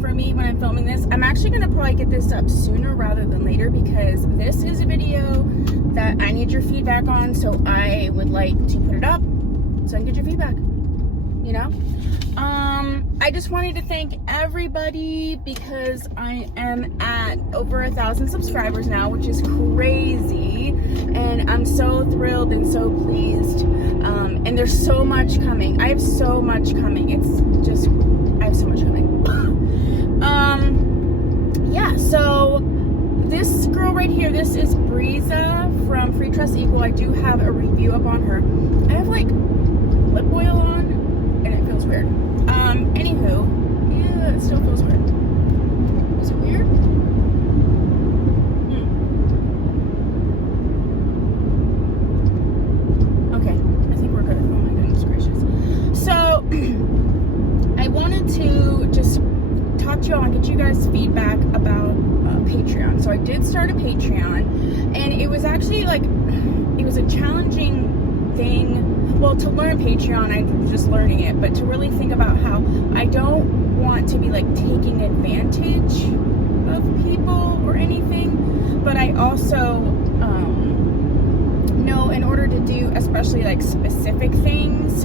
for me when I'm filming this. I'm actually going to probably get this up sooner rather than later because this is a video that I need your feedback on, so I would like to put it up so I can get your feedback, you know? I just wanted to thank everybody because I am at over 1,000 subscribers now, which is crazy, and I'm so thrilled and so pleased, and there's so much coming. I have so much coming. It's just, I have so much coming. Yeah, so this girl right here, this is Breeza from Free Trust Equal. I do have a review up on her. I have like lip oil on and it feels weird. Anywho, yeah, it still feels weird. Is it weird? Okay, I think we're good. Oh my goodness gracious. So, I wanted to just talk to y'all and get you guys feedback about Patreon. So I did start a Patreon, and it was actually like, it was a challenging thing. Well, to learn Patreon, I'm just learning it, but to really think about how I don't want to be like taking advantage of people or anything, but I also know in order to do especially like specific things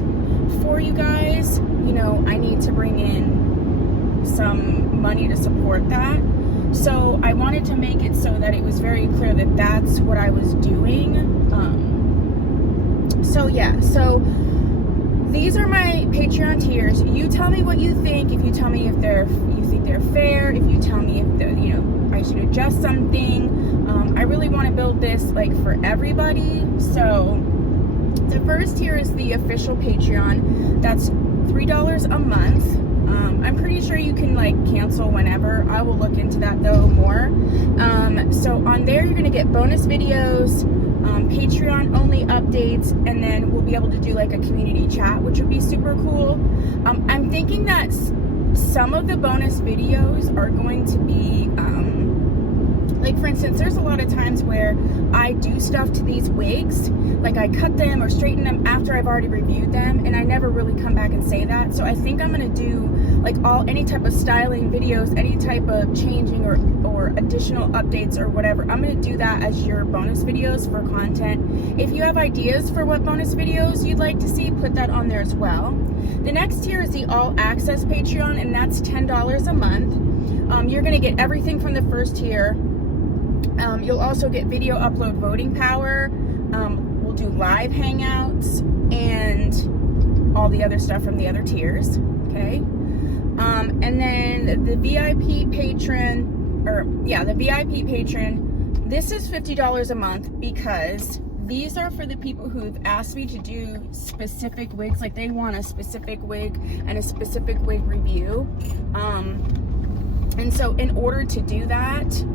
for you guys, you know, I need to bring in some money to support that. So I wanted to make it so that it was very clear that that's what I was doing. So yeah, so these are my Patreon tiers. You tell me what you think. If you tell me if you think they're fair, if you tell me if you know, I should adjust something. I really want to build this like for everybody. So the first tier is the official Patreon. That's $3 a month. I'm pretty sure you can like cancel whenever. I will look into that though more. So on there you're gonna get bonus videos, Patreon only updates, and then we'll be able to do like a community chat, which would be super cool. I'm thinking that some of the bonus videos are going to be like, for instance, there's a lot of times where I do stuff to these wigs, like I cut them or straighten them after I've already reviewed them, and I never really come back and say that. So I think I'm gonna do like any type of styling videos, any type of changing or additional updates or whatever. I'm gonna do that as your bonus videos for content. If you have ideas for what bonus videos you'd like to see, put that on there as well. The next tier is the all access Patreon, and that's $10 a month. You're gonna get everything from the first tier. You'll also get video upload voting power. We'll do live hangouts and all the other stuff from the other tiers, okay? And then the VIP patron, this is $50 a month because these are for the people who've asked me to do specific wigs, like they want a specific wig and a specific wig review. And so in order to do that,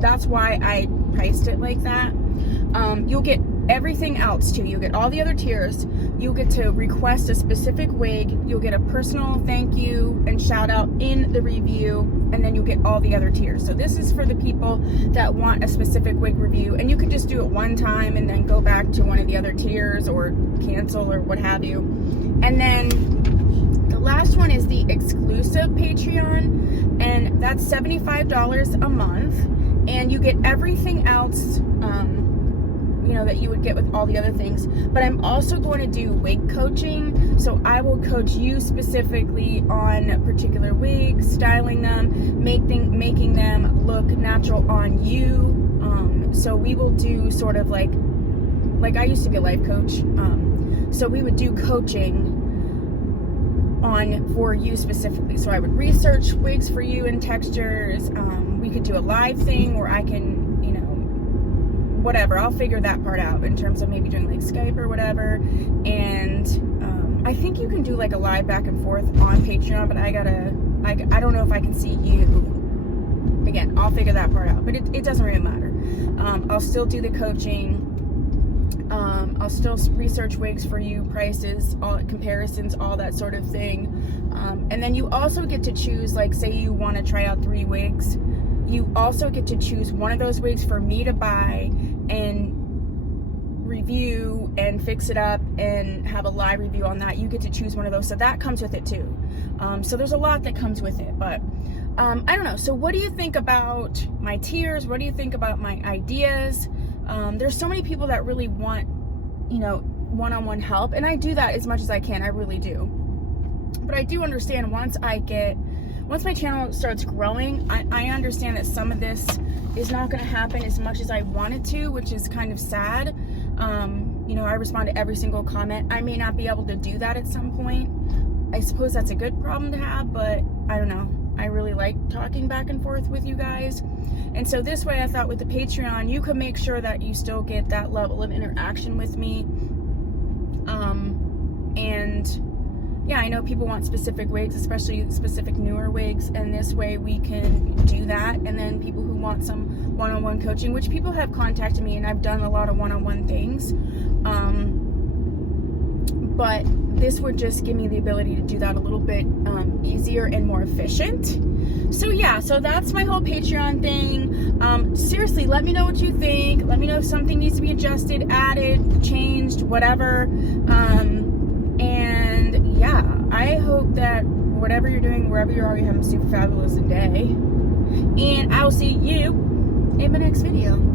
that's why I priced it like that. You'll get everything else too. You'll get all the other tiers. You'll get to request a specific wig. You'll get a personal thank you and shout out in the review, and then you'll get all the other tiers. So this is for the people that want a specific wig review, and you could just do it one time and then go back to one of the other tiers or cancel or what have you. And then the last one is the exclusive Patreon, and that's $75 a month, and you get everything else, you know, that you would get with all the other things. But I'm also going to do wig coaching, so I will coach you specifically on particular wigs, styling them, making them look natural on you. So we will do sort of like I used to be a life coach, so we would do coaching for you specifically. So I would research wigs for you and textures. We could do a live thing where I can, you know, whatever, I'll figure that part out in terms of maybe doing like Skype or whatever. And I think you can do like a live back and forth on Patreon, but I don't know if I can see you. Again, I'll figure that part out, but it doesn't really matter. I'll still do the coaching. I'll still research wigs for you, prices, all comparisons, all that sort of thing. And then you also get to choose, like say you want to try out 3 wigs, you also get to choose one of those wigs for me to buy and review and fix it up and have a live review on that. You get to choose one of those, so that comes with it too. So there's a lot that comes with it, but I don't know. So what do you think about my tiers? What do you think about my ideas? There's so many people that really want, you know, one-on-one help, and I do that as much as I can. I really do. But I do understand once my channel starts growing, I understand that some of this is not going to happen as much as I want it to, which is kind of sad. You know, I respond to every single comment. I may not be able to do that at some point. I suppose that's a good problem to have, but I don't know. I really like talking back and forth with you guys. And so this way, I thought with the Patreon, you could make sure that you still get that level of interaction with me. And yeah, I know people want specific wigs, especially specific newer wigs, and this way we can do that. And then people who want some one-on-one coaching, which people have contacted me, and I've done a lot of one-on-one things. But this would just give me the ability to do that a little bit easier and more efficient. So yeah, so that's my whole Patreon thing. Seriously, let me know what you think. Let me know if something needs to be adjusted, added, changed, whatever. And yeah, I hope that whatever you're doing, wherever you are, you have a super fabulous day. And I'll see you in my next video.